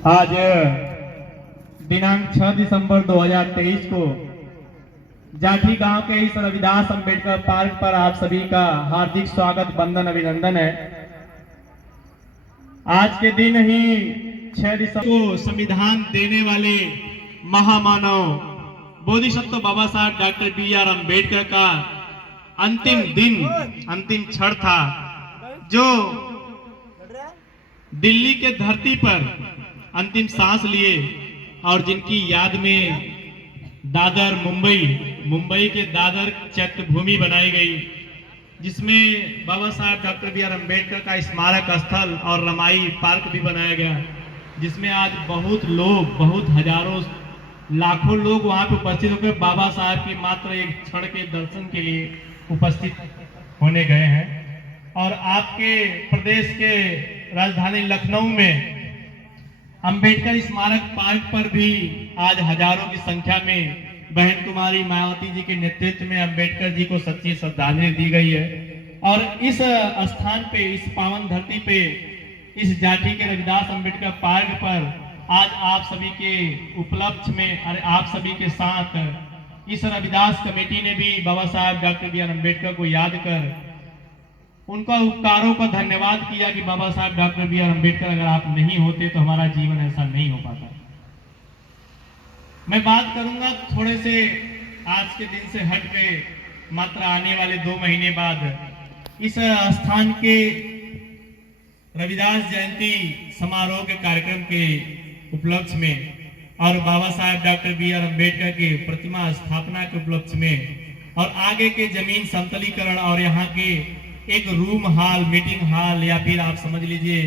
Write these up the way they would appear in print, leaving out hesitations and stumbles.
आज दिनांक 6 दिसंबर 2023 को जाठी गांव के इस रविदास अंबेडकर पार्क पर आप सभी का हार्दिक स्वागत, वंदन, अभिनंदन है। आज के दिन ही 6 दिसंबर को संविधान देने वाले महामानव बोधिसत्व बाबा साहब डॉक्टर बी.आर. अम्बेडकर का अंतिम दिन, अंतिम क्षण था, जो दिल्ली के धरती पर अंतिम सांस लिए और जिनकी याद में दादर मुंबई के दादर चैत्यभूमि बनाई गई, जिसमें बाबा साहब डॉक्टर बी.आर. अम्बेडकर का स्मारक स्थल और रमाई पार्क भी बनाया गया, जिसमें आज बहुत हजारों लाखों लोग वहां पे उपस्थित होकर बाबा साहब की मात्र एक क्षण के दर्शन के लिए उपस्थित होने गए हैं। और आपके प्रदेश के राजधानी लखनऊ में अंबेडकर स्मारक पार्क पर भी आज हजारों की संख्या में बहन कुमारी मायावती जी के नेतृत्व में अंबेडकर जी को सच्ची श्रद्धांजलि दी गई है। और इस स्थान पे, इस पावन धरती पे, इस जाठी के रविदास अंबेडकर पार्क पर आज आप सभी के उपलक्ष्य में और आप सभी के साथ इस रविदास कमेटी ने भी बाबा साहब डॉक्टर बी.आर. अम्बेडकर को याद कर उनका उपकारों का धन्यवाद किया कि बाबा साहब डॉक्टर बी.आर. अम्बेडकर अगर आप नहीं होते तो हमारा जीवन ऐसा नहीं हो पाता। मैं बात करूंगा थोड़े से आज के दिन से हट के, मात्र आने वाले 2 महीने बाद इस स्थान के रविदास जयंती समारोह के कार्यक्रम के उपलक्ष्य में और बाबा साहब डॉक्टर बी.आर. अम्बेडकर के प्रतिमा स्थापना के उपलक्ष्य में और आगे के जमीन समतलीकरण और यहाँ के एक रूम हॉल, मीटिंग हॉल या फिर आप समझ लीजिए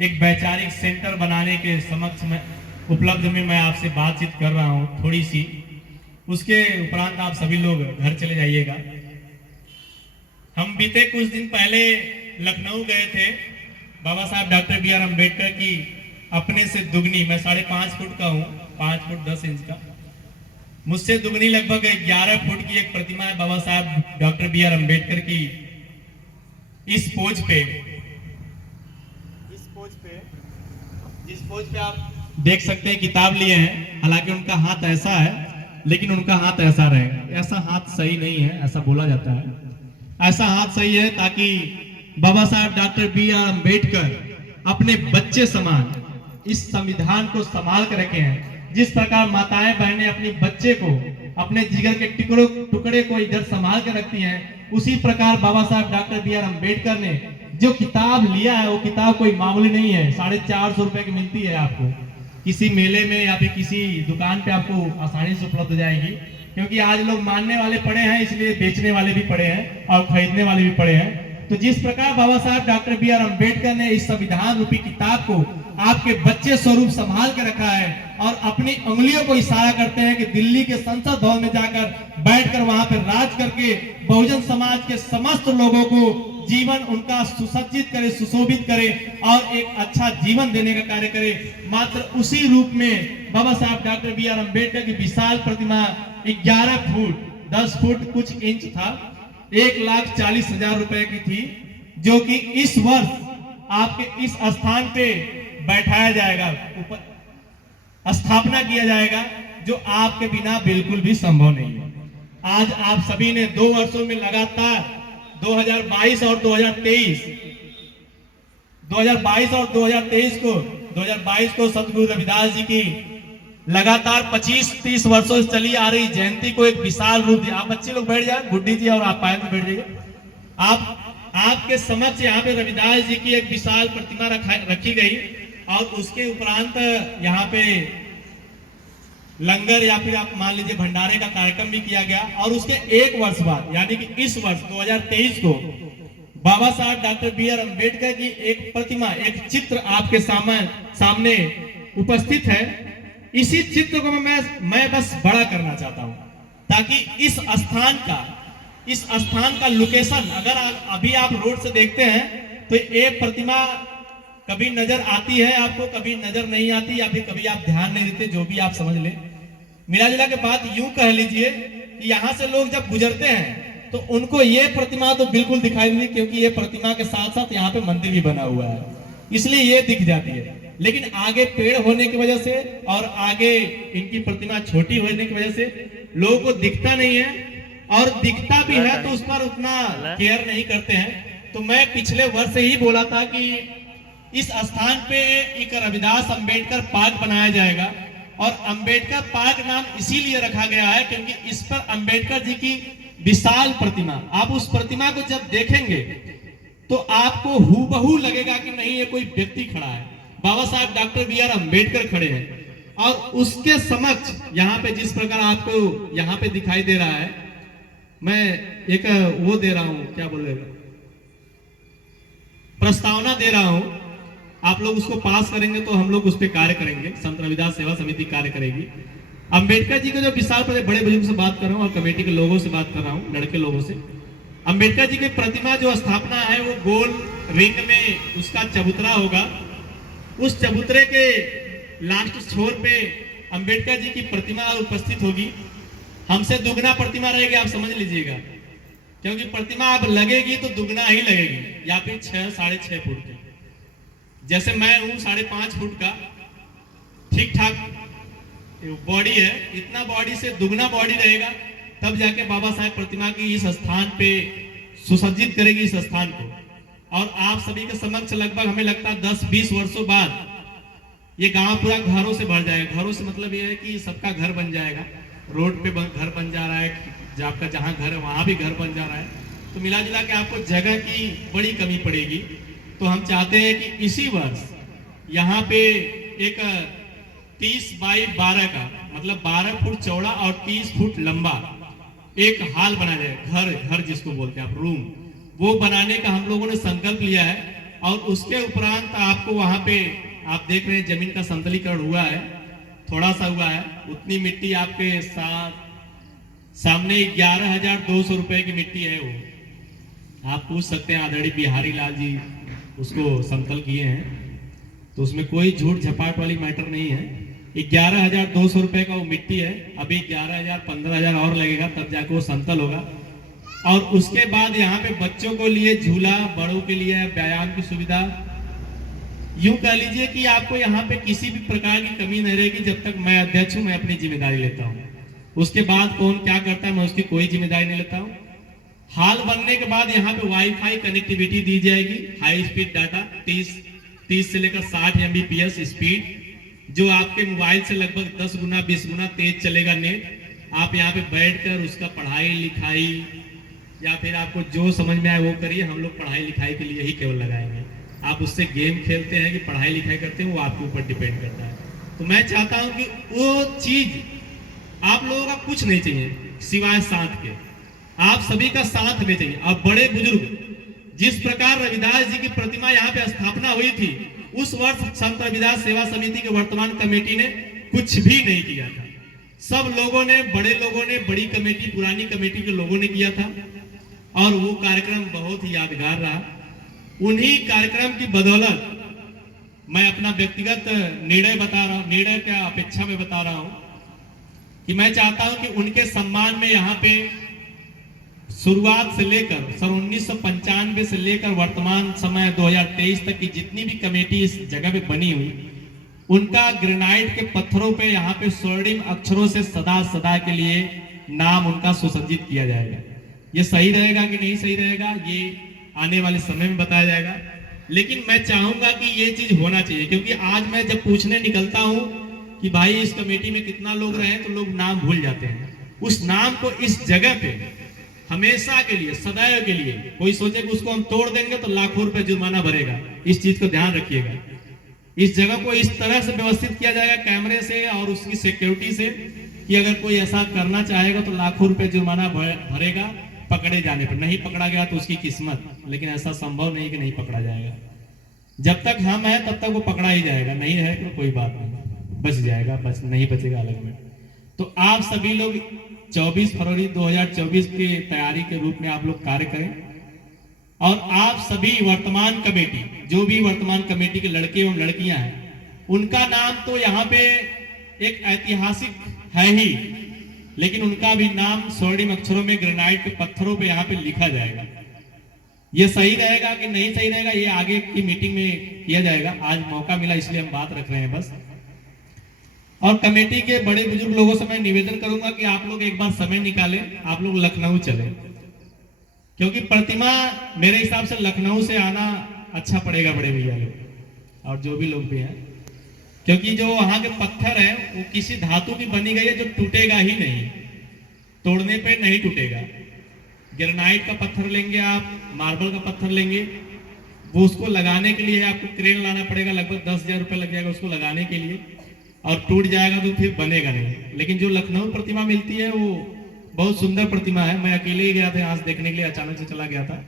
एक वैचारिक सेंटर बनाने के समक्ष में उपलब्ध में मैं आपसे बातचीत कर रहा हूं थोड़ी सी। उसके उपरांत आप सभी लोग घर चले जाइएगा। हम बीते कुछ दिन पहले लखनऊ गए थे। बाबा साहब डॉक्टर बी.आर. अम्बेडकर की अपने से दुगनी, मैं 5.5 फुट का हूँ, 5 फुट 10 इंच का, मुझसे दुगनी लगभग 11 फुट की एक प्रतिमा है बाबा साहब डॉक्टर बी.आर. अम्बेडकर की। इस पोज पे जिस पोज पे आप देख सकते हैं किताब लिए हैं, हालांकि उनका हाथ ऐसा है लेकिन उनका हाथ ऐसा रहे। ऐसा हाथ सही नहीं है, ऐसा बोला जाता है। ऐसा हाथ सही है ताकि बाबा साहब डॉक्टर बी.आर. अम्बेडकर अपने बच्चे समान इस संविधान को संभाल कर रखे हैं। जिस प्रकार माताएं बहनें अपने बच्चे को, अपने जिगर के टुकड़े को इधर संभाल कर रखती हैं, उसी प्रकार बाबा साहब डॉक्टर बी.आर. अम्बेडकर ने जो किताब लिया है वो किताब कोई मामूली नहीं है। 450 रुपए की मिलती है, आपको किसी मेले में या फिर किसी दुकान पे आपको आसानी से उपलब्ध हो जाएगी। क्योंकि आज लोग मानने वाले पड़े हैं, इसलिए बेचने वाले भी पड़े हैं और खरीदने वाले भी पड़े हैं। तो जिस प्रकार बाबा साहब डॉक्टर बी.आर. अम्बेडकर ने इस संविधान रूपी किताब को आपके बच्चे स्वरूप संभाल के रखा है और अपनी उंगलियों को इशारा करते हैं कि दिल्ली के संसद भवन में जाकर बैठकर वहां पर राज करके बहुजन समाज के समस्त लोगों को जीवन उनका सुसज्जित करे, सुशोभित करे और एक अच्छा जीवन देने का कार्य करे। मात्र उसी रूप में बाबा साहब डॉक्टर बी.आर. अम्बेडकर की विशाल प्रतिमा 11 फुट 10 फुट कुछ इंच था, 1,40,000 रुपए की थी, जो कि इस वर्ष आपके इस स्थान पे बैठाया जाएगा, स्थापना किया जाएगा, जो आपके बिना बिल्कुल भी संभव नहीं है। आज आप सभी ने 2 वर्षों में लगातार 2022 और 2023 को सतगुरु रविदास जी की लगातार 25-30 वर्षों से चली आ रही जयंती को एक विशाल रूप दिया। आप बच्चे लोग बैठ जाए, गुड्डी जी और आप पायल में बैठ जाइए। आपके समक्ष यहाँ पे रविदास जी की एक विशाल प्रतिमा रखी गई और उसके उपरांत यहाँ पे लंगर या फिर आप मान लीजिए भंडारे का कार्यक्रम भी किया गया। और उसके 1 वर्ष बाद यानी कि इस वर्ष 2023 को बाबा साहब डॉक्टर बी.आर. अम्बेडकर की एक प्रतिमा, एक चित्र आपके सामने उपस्थित है। इसी चित्र को मैं बस बड़ा करना चाहता हूं ताकि इस स्थान का लोकेशन, अगर अभी आप रोड से देखते हैं तो ये प्रतिमा कभी नजर आती है आपको, कभी नजर नहीं आती, या फिर कभी आप ध्यान नहीं देते, जो भी आप समझ लें। मिला जुला के बात यूं कह लीजिए कि यहाँ से लोग जब गुजरते हैं तो उनको ये प्रतिमा तो बिल्कुल दिखाई नहीं, क्योंकि ये प्रतिमा के साथ साथ यहाँ पे मंदिर भी बना हुआ है, इसलिए ये दिख जाती है। लेकिन आगे पेड़ होने की वजह से और आगे इनकी प्रतिमा छोटी होने की वजह से लोगों को दिखता नहीं है, और दिखता भी है तो उस पर उतना केयर नहीं करते हैं। तो मैं पिछले वर्ष ही बोला था कि इस स्थान पे एक रविदास अंबेडकर पार्क बनाया जाएगा, और अंबेडकर पार्क नाम इसीलिए रखा गया है क्योंकि इस पर अंबेडकर जी की विशाल प्रतिमा, आप उस प्रतिमा को जब देखेंगे तो आपको हूबहू लगेगा कि नहीं ये कोई व्यक्ति खड़ा है, बाबा साहब डॉक्टर बी आर अंबेडकर खड़े हैं। और उसके समक्ष यहाँ पे जिस प्रकार आपको यहाँ पे दिखाई दे रहा है, मैं एक वो दे रहा हूं, क्या बोल रहे, प्रस्तावना दे रहा हूं, आप लोग उसको पास करेंगे तो हम लोग उस पर कार्य करेंगे, संत रविदास सेवा समिति कार्य करेगी। अंबेडकर जी को जो विशाल बड़े बुजुर्ग से बात कर रहा हूं और कमेटी के लोगों से बात कर रहा हूं, लड़के लोगों से, अंबेडकर जी की प्रतिमा जो स्थापना है वो गोल रिंग में उसका चबूतरा होगा, उस चबूतरे के लास्ट छोर पे अंबेडकर जी की प्रतिमा उपस्थित होगी। हमसे दुगना प्रतिमा रहेगी, आप समझ लीजिएगा, क्योंकि प्रतिमा आप लगेगी तो दुगना ही लगेगी, या फिर 6-6.5 फुट की। जैसे मैं हूं 5.5 फुट का, ठीक ठाक बॉडी है, इतना बॉडी से दुगना बॉडी रहेगा, तब जाके बाबा साहेब प्रतिमा की इस स्थान पे सुसज्जित करेगी इस स्थान को। और आप सभी के समक्ष लगभग हमें लगता है 10-20 वर्षों बाद ये गांव पूरा घरों से भर जाएगा। घरों से मतलब ये है कि सबका घर बन जाएगा, रोड पे घर बन जा रहा है, आपका जहां घर है वहां भी घर बन जा रहा है, तो मिला जुला के आपको जगह की बड़ी कमी पड़ेगी। तो हम चाहते हैं कि इसी वर्ष यहाँ पे एक 30x12 का मतलब 12 फुट चौड़ा और 30 फुट लंबा एक हाल बना जाए, घर जिसको बोलते हैं आप, रूम, वो बनाने का हम लोगों ने संकल्प लिया है। और उसके उपरांत आपको वहां पे आप देख रहे हैं जमीन का समतलीकरण हुआ है, थोड़ा सा हुआ है, उतनी मिट्टी आपके साथ सामने 11,200 रुपए की मिट्टी है, वो आप पूछ सकते हैं, आदरणीय बिहारी लाल जी उसको समतल किए हैं, तो उसमें कोई झूठ झपाट वाली मैटर नहीं है। 11,200 रुपए का वो मिट्टी है, अभी 11,000-15,000 और लगेगा तब जाके वो समतल होगा। और उसके बाद यहाँ पे बच्चों को लिए झूला, बड़ों के लिए व्यायाम की सुविधा, यूं कह लीजिए कि आपको यहाँ पे किसी भी प्रकार की कमी नहीं रहेगी। जब तक मैं अध्यक्ष हूं, मैं अपनी जिम्मेदारी लेता हूँ, उसके बाद कौन क्या करता है मैं उसकी कोई जिम्मेदारी नहीं लेता हूँ। हाल बनने के बाद यहाँ पे वाईफाई कनेक्टिविटी दी जाएगी, हाई स्पीड डाटा 30 से लेकर 60 MBPS स्पीड, जो आपके मोबाइल से लगभग 10 गुना 20 गुना तेज चलेगा नेट। आप यहाँ पे बैठकर उसका पढ़ाई लिखाई या फिर आपको जो समझ में आए वो करिए, हम लोग पढ़ाई लिखाई के लिए ही केवल लगाएंगे। आप उससे गेम खेलते हैं कि पढ़ाई लिखाई करते हैं, वो आपके ऊपर डिपेंड करता है। तो मैं चाहता हूं कि वो चीज आप लोगों का कुछ नहीं चाहिए सिवाय साथ के, आप सभी का साथ हमें चाहिए। अब बड़े बुजुर्ग जिस प्रकार रविदास जी की प्रतिमा यहाँ पे स्थापना हुई थी, उस वर्ष संत रविदास सेवा समिति के वर्तमान कमेटी ने कुछ भी नहीं किया था। सब लोगों ने, बड़े लोगों ने, बड़ी कमेटी, पुरानी कमेटी के लोगों ने किया था, और वो कार्यक्रम बहुत ही यादगार रहा। उन्हीं कार्यक्रम की बदौलत मैं अपना व्यक्तिगत निर्णय बता रहा हूं, निर्णय क्या अपेक्षा में बता रहा हूं कि मैं चाहता हूं कि उनके सम्मान में यहाँ पे शुरुआत से लेकर सन 1995 से लेकर वर्तमान समय 2023 तक की जितनी भी कमेटी इस जगह पे बनी हुई, उनका ग्रेनाइट के पत्थरों पे यहाँ पे स्वर्णिम अक्षरों से सदा सदा के लिए नाम उनका सुसज्जित किया जाएगा। ये सही रहेगा कि नहीं सही रहेगा, ये आने वाले समय में बताया जाएगा। लेकिन मैं चाहूंगा कि ये चीज होना चाहिए, क्योंकि आज मैं जब पूछने निकलता हूं कि भाई इस कमेटी में कितना लोग रहे, तो लोग नाम भूल जाते हैं। उस नाम को इस जगह पे हमेशा के लिए, सदैव के लिए, कोई सोचे कि उसको हम तोड़ देंगे तो लाखों रुपए जुर्माना भरेगा, इस चीज को ध्यान रखिएगा। इस जगह को इस तरह से व्यवस्थित किया जाएगा कैमरे से और उसकी सिक्योरिटी से कि अगर कोई ऐसा करना चाहेगा तो लाखों रुपए जुर्माना भरेगा पकड़े जाने पर। नहीं पकड़ा गया तो उसकी किस्मत, लेकिन ऐसा संभव नहीं कि नहीं पकड़ा जाएगा। जब तक हम हैं तब तक वो पकड़ा ही जाएगा, नहीं है तो कोई बात नहीं, बच जाएगा, नहीं बचेगा अलग में। तो आप सभी लोग 24 फरवरी 2024 की तैयारी के रूप में आप लोग कार्य करें। और आप सभी वर्तमान कमेटी, जो भी वर्तमान कमेटी के लड़के एवं लड़कियां हैं, उनका नाम तो यहाँ पे एक ऐतिहासिक है ही, लेकिन उनका भी नाम स्वर्णिम अक्षरों में ग्रेनाइट के पत्थरों पे यहाँ पे लिखा जाएगा। ये सही रहेगा कि नहीं सही रहेगा, ये आगे की मीटिंग में किया जाएगा। आज मौका मिला इसलिए हम बात रख रहे हैं बस। और कमेटी के बड़े बुजुर्ग लोगों से मैं निवेदन करूंगा कि आप लोग एक बार समय निकालें, आप लोग लखनऊ चले, क्योंकि प्रतिमा मेरे हिसाब से लखनऊ से आना अच्छा पड़ेगा बड़े भैया लोग और जो भी लोग भी हैं, क्योंकि जो वहां के पत्थर है वो किसी धातु की बनी गई है जो टूटेगा ही नहीं, तोड़ने पे नहीं टूटेगा। ग्रेनाइट का पत्थर लेंगे आप, मार्बल का पत्थर लेंगे, वो उसको लगाने के लिए आपको क्रेन लाना पड़ेगा, लगभग 10,000 रुपये लग जाएगा उसको लगाने के लिए, और टूट जाएगा तो फिर बनेगा नहीं। लेकिन जो लखनऊ प्रतिमा मिलती है वो बहुत सुंदर प्रतिमा है। मैं अकेले ही गया था यहाँ से देखने के लिए, अचानक से चला गया था।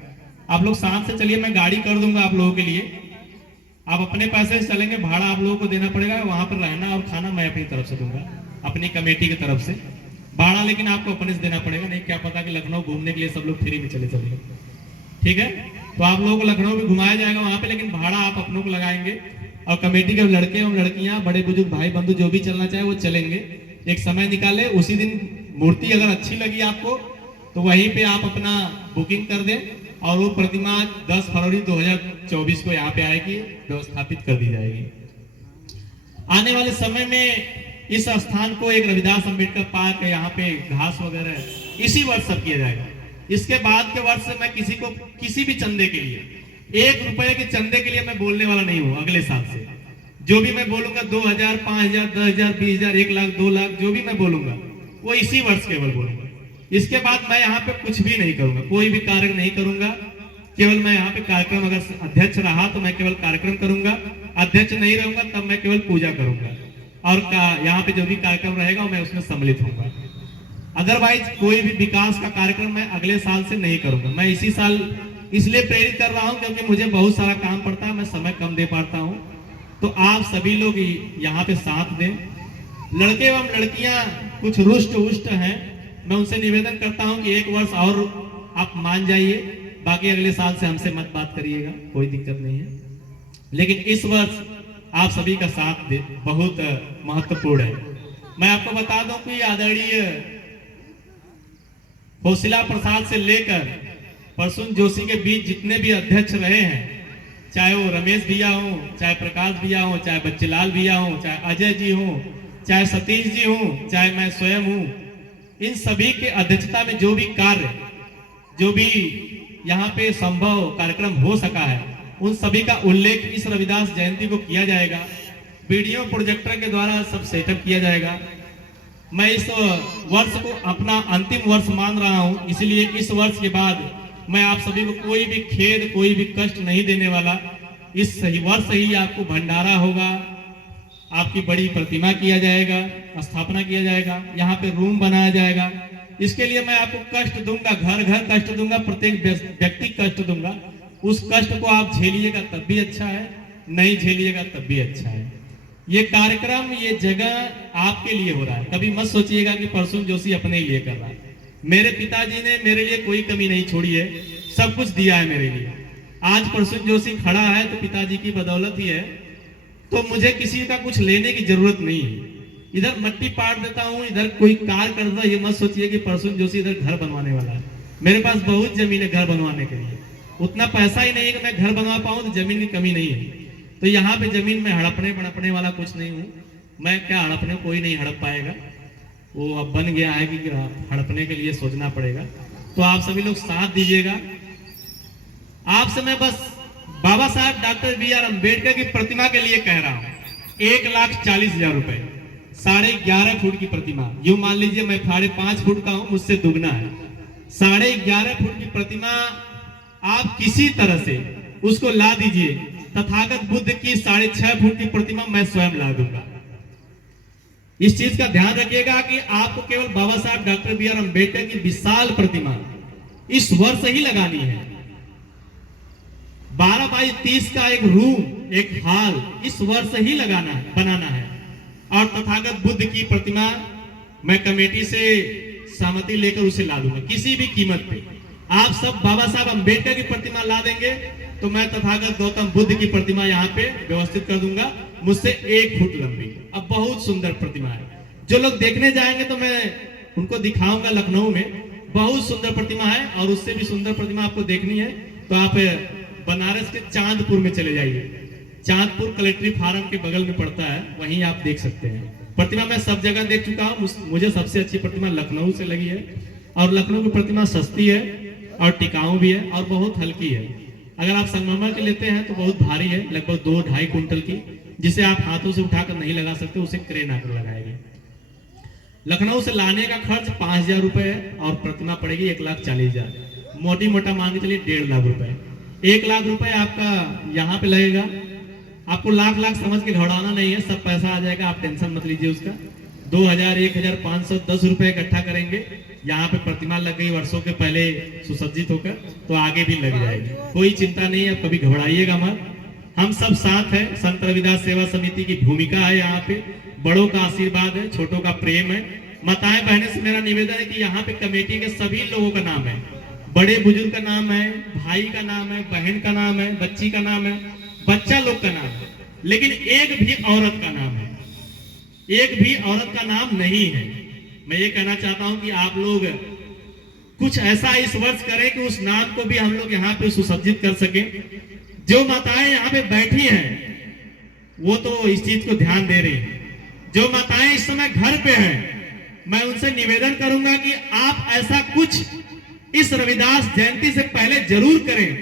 आप लोग शाम से चलिए, मैं गाड़ी कर दूंगा आप लोगों के लिए, आप अपने पैसे से चलेंगे, भाड़ा आप लोगों को देना पड़ेगा, वहां पर रहना और खाना मैं अपनी तरफ से दूंगा, अपनी कमेटी की तरफ से। भाड़ा लेकिन आपको अपने से देना पड़ेगा, नहीं क्या पता कि लखनऊ घूमने के लिए सब लोग फ्री में चले चलेंगे, ठीक है। तो आप लोगों को लखनऊ में घुमाया जाएगा वहां पे, लेकिन भाड़ा आप अपनों को लगाएंगे। और कमेटी के लड़के और लड़कियां, बड़े बुजुर्ग भाई बंधु जो भी चलना चाहे वो चलेंगे। एक समय निकाले, उसी दिन मूर्ति अगर अच्छी लगी आपको तो वहीं पे आप अपना बुकिंग कर दें, और वो प्रतिमा 10 फरवरी 2024 को यहाँ पे आएगी, व्यवस्थापित कर दी जाएगी। आने वाले समय में इस स्थान को एक रविदास अंबेडकर पार्क है, यहाँ पे घास वगैरह इसी वर्ष सब किया जाएगा। इसके बाद के वर्ष से मैं किसी को किसी भी चंदे के लिए, 1 रुपए के चंदे के लिए मैं बोलने वाला नहीं हूँ। अगले साल से जो भी मैं बोलूंगा 2,000, 5,000, 10,000, 20,000, 1 लाख, 2 लाख, जो भी मैं बोलूंगा वो इसी वर्ष केवल बोलूंगा। इसके बाद मैं यहाँ पे कुछ भी नहीं करूंगा, कोई भी कार्य नहीं करूंगा। केवल मैं यहाँ पे कार्यक्रम, अगर अध्यक्ष रहा तो मैं केवल कार्यक्रम करूंगा, अध्यक्ष नहीं रहूंगा तब मैं केवल पूजा करूंगा, और यहाँ पे जो भी कार्यक्रम रहेगा मैं उसमें सम्मिलित होऊंगा। अदरवाइज कोई भी विकास का कार्यक्रम मैं अगले साल से नहीं करूंगा। मैं इसी साल इसलिए प्रेरित कर रहा हूं क्योंकि मुझे बहुत सारा काम पड़ता है, मैं समय कम दे पाता हूं। तो आप सभी लोग यहाँ पे साथ दें। लड़के एवं लड़कियां कुछ रुष्ट उष्ट हैं, मैं उनसे निवेदन करता हूं कि 1 वर्ष और आप मान जाइए, बाकी अगले साल से हमसे मत बात करिएगा, कोई दिक्कत नहीं है। लेकिन इस वर्ष आप सभी का साथ दे बहुत महत्वपूर्ण है। मैं आपको बता दूं कि आदरणीय होशिला प्रसाद से लेकर प्रसून जोशी के बीच जितने भी अध्यक्ष रहे हैं, चाहे वो रमेश भैया हो, चाहे प्रकाश भैया हो, चाहे बच्चेलाल भैया हो, चाहे अजय जी हो, चाहे सतीश जी हो, चाहे मैं स्वयं हूं, इन सभी के अध्यक्षता में जो भी कार्य, जो भी यहाँ पे संभव कार्यक्रम हो सका है, उन सभी का उल्लेख इस रविदास जयंती को किया जाएगा। वीडियो प्रोजेक्टर के द्वारा सब सेटअप किया जाएगा। मैं इस वर्ष को अपना अंतिम वर्ष मान रहा हूं, इसलिए इस वर्ष के बाद मैं आप सभी को कोई भी खेद, कोई भी कष्ट नहीं देने वाला। इस सही वर्ष ही आपको भंडारा होगा, आपकी बड़ी प्रतिमा किया जाएगा, स्थापना किया जाएगा, यहाँ पे रूम बनाया जाएगा। इसके लिए मैं आपको कष्ट दूंगा, घर घर कष्ट दूंगा, प्रत्येक व्यक्ति कष्ट दूंगा। उस कष्ट को आप झेलिएगा तब भी अच्छा है, नहीं झेलिएगा तब भी अच्छा है। ये कार्यक्रम, ये जगह आपके लिए हो रहा है। कभी मत सोचिएगा कि प्रसून जोशी अपने लिए कर रहा है। मेरे पिताजी ने मेरे लिए कोई कमी नहीं छोड़ी है, सब कुछ दिया है मेरे लिए। आज प्रसून जोशी खड़ा है तो पिताजी की बदौलत ही है, तो मुझे किसी का कुछ लेने की जरूरत नहीं है। इधर मट्टी पाट देता हूँ, इधर कोई कार कर देता, ये मत सोचिए कि प्रसून जोशी इधर घर बनवाने वाला है। मेरे पास बहुत जमीन है घर बनवाने के लिए, उतना पैसा ही नहीं है कि मैं घर बनवा पाऊँ, तो जमीन की कमी नहीं है। तो यहाँ पे जमीन में हड़पने बड़पने वाला कुछ नहीं हूँ। मैं क्या हड़पने, कोई नहीं हड़प पाएगा, वो अब बन गया है कि हड़पने के लिए सोचना पड़ेगा। तो आप सभी लोग साथ दीजिएगा। आपसे मैं बस बाबा साहब डॉक्टर बी आर अम्बेडकर की प्रतिमा के लिए कह रहा हूँ, 1,40,000 रुपए, 11.5 फुट की प्रतिमा। यूं मान लीजिए मैं 5.5 फुट का हूं, मुझसे दुगना है। 11.5 फुट की प्रतिमा आप किसी तरह से उसको ला दीजिए। तथागत बुद्ध की 6.5 फुट की प्रतिमा मैं स्वयं ला दूंगा। इस चीज का ध्यान रखिएगा कि आपको केवल बाबा साहब डॉक्टर बी आर अम्बेडकर की विशाल प्रतिमा इस वर्ष ही लगानी है। 12x30 का एक रूम, एक हॉल इस वर्ष ही बनाना है। और तथागत बुद्ध की प्रतिमा मैं कमेटी से सहमति लेकर उसे ला दूंगा किसी भी कीमत पे। आप सब बाबा साहब अम्बेडकर की प्रतिमा ला देंगे तो मैं तथागत गौतम बुद्ध की प्रतिमा यहाँ पे व्यवस्थित कर दूंगा, मुझसे 1 फुट लंबी। अब बहुत सुंदर प्रतिमा है, जो लोग देखने जाएंगे तो मैं उनको दिखाऊंगा। लखनऊ में बहुत सुंदर प्रतिमा है, और उससे भी सुंदर प्रतिमा आपको देखनी है तो तो आप बनारस के चांदपुर में चले जाइए। चांदपुर कलेक्ट्री फार्म के बगल में पड़ता है, वहीं आप देख सकते हैं। प्रतिमा मैं सब जगह देख चुका हूँ, मुझे सबसे अच्छी प्रतिमा लखनऊ से लगी है। और लखनऊ की प्रतिमा सस्ती है और टिकाऊ भी है और बहुत हल्की है। अगर आप संगमरमर के लेते हैं तो बहुत भारी है, लगभग 2-2.5 कुंटल की, जिसे आप हाथों से उठाकर नहीं लगा सकते, उसे क्रेन आकर लगाएगी। लखनऊ से लाने का खर्च 5,000 रुपए है और प्रतिमा पड़ेगी 1,40,000। मोटी मोटा मान के चलिए 1.5 लाख रुपए। 1 लाख रुपए आपका यहाँ पे लगेगा। आपको लाख समझ के घबराना नहीं है, सब पैसा आ जाएगा, आप टेंशन मत लीजिए उसका। 2,000, 1,500, 10 रुपए इकट्ठा करेंगे। यहाँ पे प्रतिमा लग गई वर्षों के पहले सुसज्जित होकर, तो आगे भी लग जाएगी, कोई चिंता नहीं है, कभी घबराइएगा मत। हम सब साथ हैं। संत रविदास सेवा समिति की भूमिका है यहाँ पे, बड़ों का आशीर्वाद है, छोटों का प्रेम है। माताएं बहनें से मेरा निवेदन है कि यहाँ पे कमेटी के सभी लोगों का नाम है, बड़े बुजुर्ग का नाम है, भाई का नाम है, बहन का नाम है, बच्ची का नाम है, बच्चा लोग का नाम है, लेकिन एक भी औरत का नाम है, एक भी औरत का नाम नहीं है। मैं ये कहना चाहता हूं कि आप लोग कुछ ऐसा इस वर्ष करें कि उस नाम को भी हम लोग यहाँ पे सुसज्जित कर सके। जो माताएं यहाँ पे बैठी हैं वो तो इस चीज को ध्यान दे रही हैं। जो माताएं इस समय घर पे हैं, मैं उनसे निवेदन करूंगा कि आप ऐसा कुछ इस रविदास जयंती से पहले जरूर करें,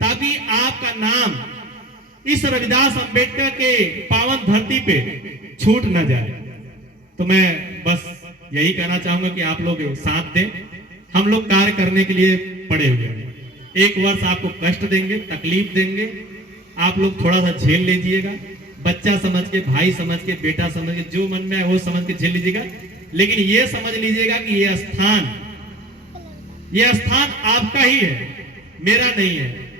ताकि आपका नाम इस रविदास अंबेडकर के पावन धरती पे छूट न जाए। तो मैं बस यही कहना चाहूंगा कि आप लोग साथ दें। हम लोग कार्य करने के लिए पड़े हुए हैं। एक वर्ष आपको कष्ट देंगे, तकलीफ देंगे, आप लोग थोड़ा सा झेल लीजिएगा। बच्चा समझ के, भाई समझ के, बेटा समझ के, जो मन में है वो समझ के झेल लीजिएगा। लेकिन ये समझ लीजिएगा कि ये स्थान आपका ही है, मेरा नहीं है,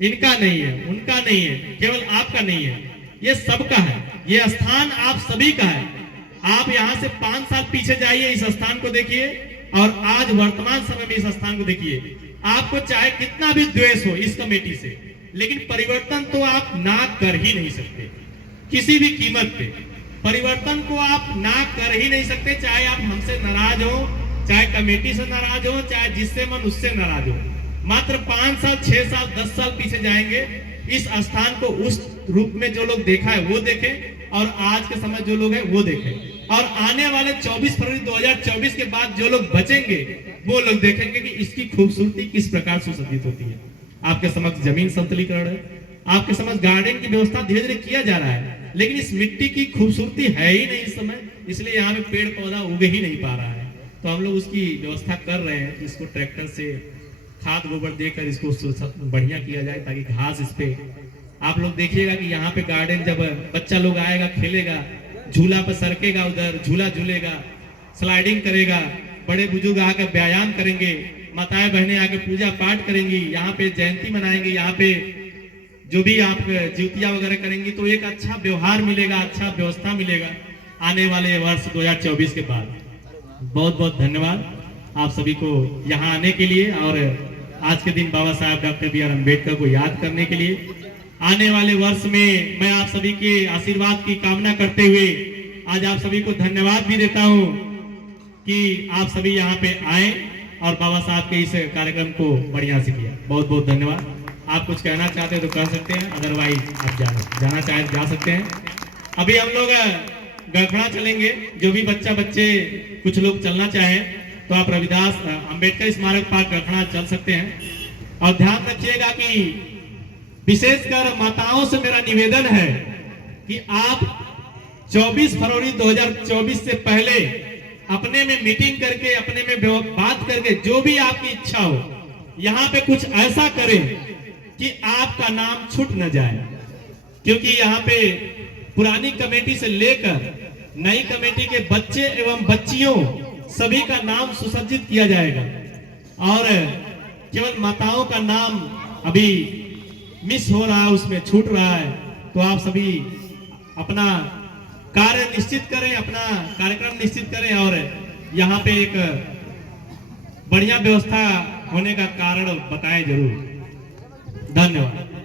इनका नहीं है, उनका नहीं है, केवल आपका नहीं है, ये सबका है। ये स्थान आप सभी का है। आप यहाँ से 5 साल पीछे जाइए, इस स्थान को देखिए, और आज वर्तमान समय में इस स्थान को देखिए। आपको चाहे कितना भी द्वेष हो इस कमेटी से, लेकिन परिवर्तन तो आप ना कर ही नहीं सकते किसी भी कीमत पे। परिवर्तन को आप ना कर ही नहीं सकते, चाहे आप हमसे नाराज हो, चाहे कमेटी से नाराज हो, चाहे जिससे मन उससे नाराज हो। मात्र 5 साल, 6 साल, 10 साल पीछे जाएंगे, इस स्थान को उस रूप में जो लोग देखा है वो देखें, और आज के समय जो लोग हैं वो देखें। और आने वाले 24 फरवरी 2024 के बाद जो लोग बचेंगे वो लोग देखेंगे कि इसकी खूबसूरती किस प्रकार सुसज्जित होती है। आपके समक्ष जमीन संतुलीकरण है, आपके समक्ष गार्डन की व्यवस्था धीरे धीरे किया जा रहा है, लेकिन इस मिट्टी की खूबसूरती है ही नहीं इस समय, इसलिए यहाँ पे पेड़ पौधा उग ही नहीं पा रहा है। तो हम लोग उसकी व्यवस्था कर रहे हैं, इसको ट्रैक्टर से खाद गोबर देकर इसको बढ़िया किया जाए, ताकि घास इस पे आप लोग देखिएगा कि यहाँ पे गार्डन, जब बच्चा लोग आएगा, खेलेगा, झूला पर सरकेगा, उधर झूला झूलेगा, स्लाइडिंग करेगा, बड़े बुजुर्ग आकर व्यायाम करेंगे, माताएं बहनें आके पूजा पाठ करेंगी, यहाँ पे जयंती मनाएंगे, यहाँ पे जो भी आप ज्योतिया वगैरह करेंगी, तो एक अच्छा व्यवहार मिलेगा, अच्छा व्यवस्था मिलेगा आने वाले वर्ष 2024 के बाद। बहुत बहुत धन्यवाद आप सभी को यहाँ आने के लिए, और आज के दिन बाबा साहब डॉक्टर बी आर अम्बेडकर को याद करने के लिए। आने वाले वर्ष में मैं आप सभी के आशीर्वाद की कामना करते हुए आज आप सभी को धन्यवाद भी देता हूं कि आप सभी यहाँ पे आए और बाबा साहब के इस कार्यक्रम को बढ़िया से किया। बहुत बहुत धन्यवाद। आप कुछ कहना चाहते हैं तो कह सकते हैं, अदरवाइज आप जाना चाहे जा सकते हैं। अभी हम लोग गड़खड़ा चलेंगे, जो भी बच्चे कुछ लोग चलना चाहें तो आप रविदास अंबेडकर स्मारक पार्क गड़खड़ा चल सकते हैं। और ध्यान रखिएगा कि विशेषकर माताओं से मेरा निवेदन है कि आप 24 फरवरी 2024 से पहले अपने में मीटिंग करके, अपने में बात करके, जो भी आपकी इच्छा हो, यहाँ पे कुछ ऐसा करें कि आपका नाम छूट न जाए। क्योंकि यहाँ पे पुरानी कमेटी से लेकर नई कमेटी के बच्चे एवं बच्चियों सभी का नाम सुसज्जित किया जाएगा, और केवल माताओं का नाम अभी मिस हो रहा है, उसमें छूट रहा है। तो आप सभी अपना कार्य निश्चित करें, अपना कार्यक्रम निश्चित करें, और यहाँ पे एक बढ़िया व्यवस्था होने का कारण बताएं जरूर। धन्यवाद।